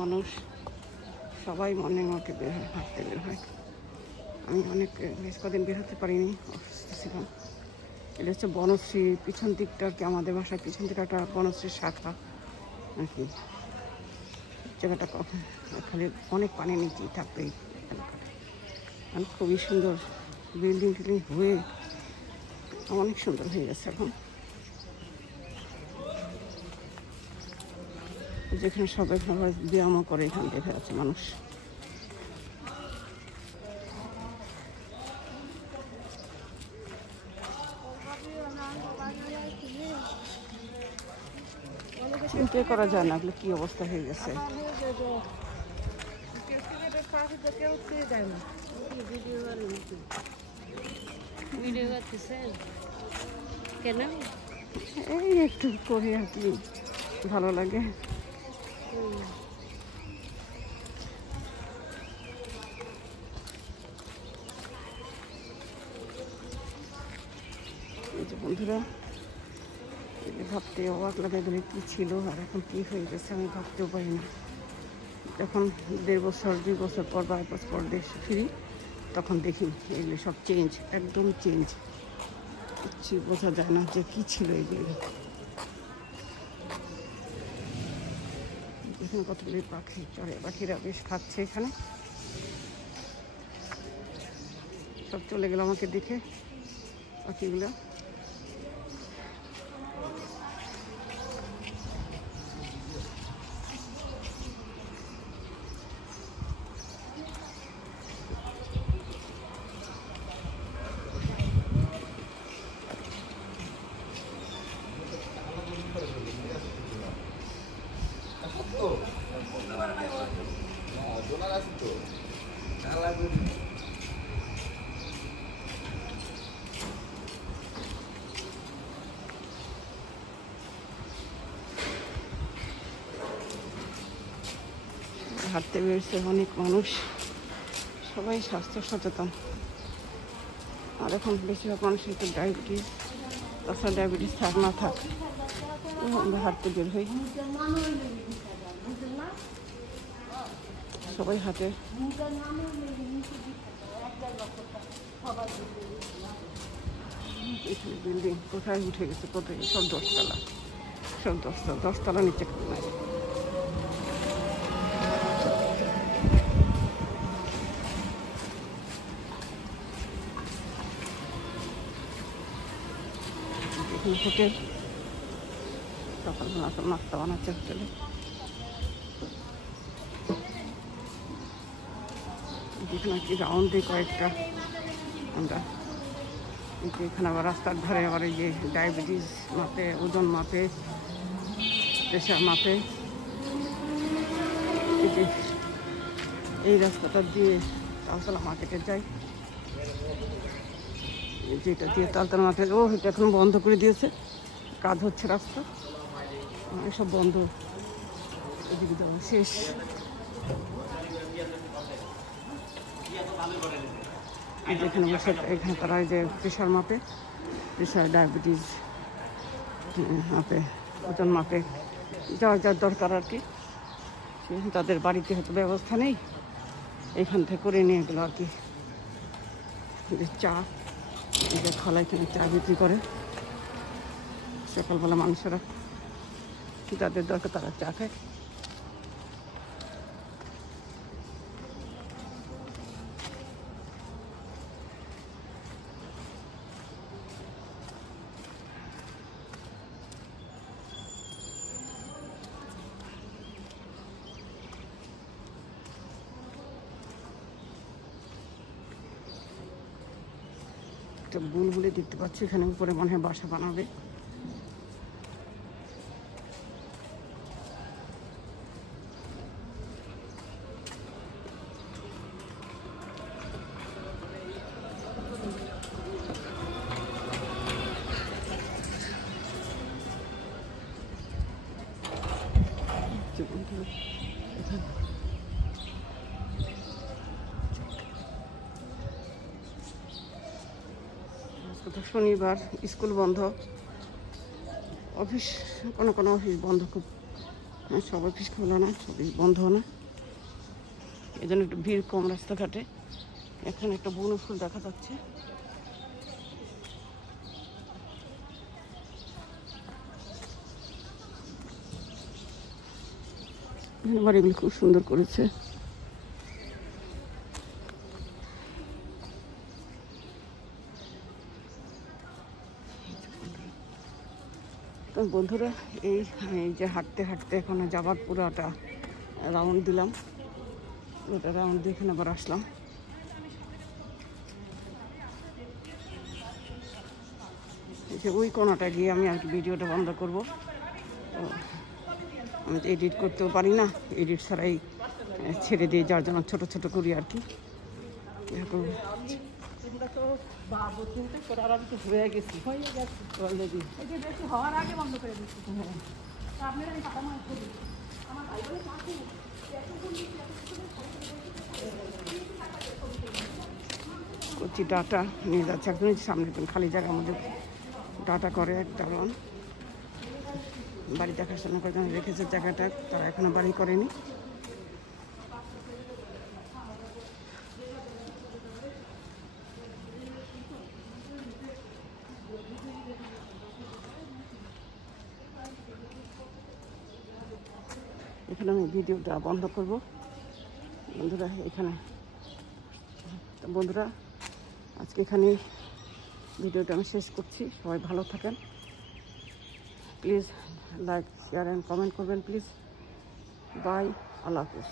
মানুষ সবাই মর্নিং ওয়াকে বের হয়, হাঁটতে বের হয়। আমি অনেক বেশ কদিন বের হতে পারিনি, অসুস্থ ছিলাম। এটা হচ্ছে বনশ্রী পিছন দিকটা আর কি, আমাদের বাসার পিছন দিকটা একটা বনশ্রীর শাখা আর কি। জায়গাটা কখন খালি অনেক পানি নিচেই থাকতো এই এলাকাটা। আর খুবই সুন্দর বিল্ডিং টিল্ডিং হয়ে অনেক সুন্দর হয়ে গেছে এখন, যেখানে সবাই ব্যায়ামও করে। এখান দেখে আছে মানুষ। চিন্তা করা যায় না এগুলো কি অবস্থা হয়ে গেছে। এই একটু করি আর কি, ভালো লাগে। এই যে বন্ধুরা, ভাবতে অবাক লাগে এগুলো কী ছিল আর এখন কী হয়ে গেছে আমি ভাবতেও পারি না। যখন 1.5 বছর 2 বছর পর বা 1 বছর পর দেশে ফিরি তখন দেখি এগুলো সব চেঞ্জ, একদম চেঞ্জ। কিচ্ছু বোঝা যায় না যে কী ছিল এগুলো। এখানে কতগুলি পাখি চড়ে, পাখিরা বেশ খাচ্ছে এখানে। সব চলে গেল আমাকে দেখে পাখিগুলো। হাঁটতে বেরোচ্ছে অনেক মানুষ, সবাই স্বাস্থ্য সচেতন। আর এখন বেশিরভাগ মানুষের তো ডায়াবেটিস, তাছাড়া ডায়াবেটিস থাক না থাক আমরা হাঁটতে বের হই, সবাই হাঁটে। এখানে বিল্ডিং কোথায় উঠে গেছে, কোথায় সব 10 তলা, সব 10 তলা নিচে নাই। হোটেল, সকালবেলা সব নাস্তা বানাচ্ছে হোটেলে। এখানে আর কি রাউন্ড দিই কয়েকটা আমরা। এখানে আবার রাস্তার ধারে আবার এই যে ডায়াবেটিস মাপে, ওজন মাপে, প্রেশার মাপে। এই রাস্তাটা দিয়ে তালতলা মার্কেটে যাই, যেটা দিয়ে তালতলা মার্কেট, ও এটা এখন বন্ধ করে দিয়েছে, কাজ হচ্ছে রাস্তা, এসব বন্ধ, এদিকে যাবো শেষ। যেখানে বসে এখানে তারা এই যে প্রেশার মাপে, প্রেশার ডায়াবেটিস মাপে, ওজন মাপে, যার যার দরকার আর কি। তাদের বাড়িতে হয়তো ব্যবস্থা নেই, এইখান থেকে করে নিয়ে গেলো আর কি। চা, এই যে খোলা এখানে চা বিক্রি করে, সকালবেলা মানুষেরা যাদের দরকার তারা চা খায়। একটা বুলবুলি দেখতে পাচ্ছি এখানে, উপরে মনে হয় বাসা বানাবে। শনিবার স্কুল বন্ধ, অফিস কোনো কোনো অফিস বন্ধ, খুব সব অফিস খোলা না, সবই বন্ধ না, এই জন্য একটু ভিড় কম রাস্তাঘাটে। এখানে একটা বনু ফুল দেখা যাচ্ছে। বাড়িগুলো খুব সুন্দর করেছে। তো বন্ধুরা, এই যে হাঁটতে হাঁটতে এখন যাবার পুরাটা রাউন্ড দিলাম, পুরোটা রাউন্ড দিয়ে এখানে আবার আসলাম। যে ওই কোনাটা গিয়ে আমি আর কি ভিডিওটা বন্ধ করবো। তো আমি তো এডিট করতেও পারি না, এডিট ছাড়াই ছেড়ে দিয়ে যার জন্য ছোটো ছোটো করি আর কি। এরকম হয়ে গেছি অলরেডি। করছি ডাটা নিয়ে যাচ্ছে একদম সামনে, খালি জায়গার মধ্যে ডাটা করে একটা রন বাড়ি দেখাশোনা করে রেখেছে জায়গাটা, তারা এখনো বাড়ি করেনি। এখানে আমি ভিডিওটা বন্ধ করব বন্ধুরা। এখানে বন্ধুরা আজকে এখানে ভিডিওটা আমি শেষ করছি। সবাই ভালো থাকেন, please like share and comment করবেন প্লিজ। বাই, আল্লাহ হাফিজ।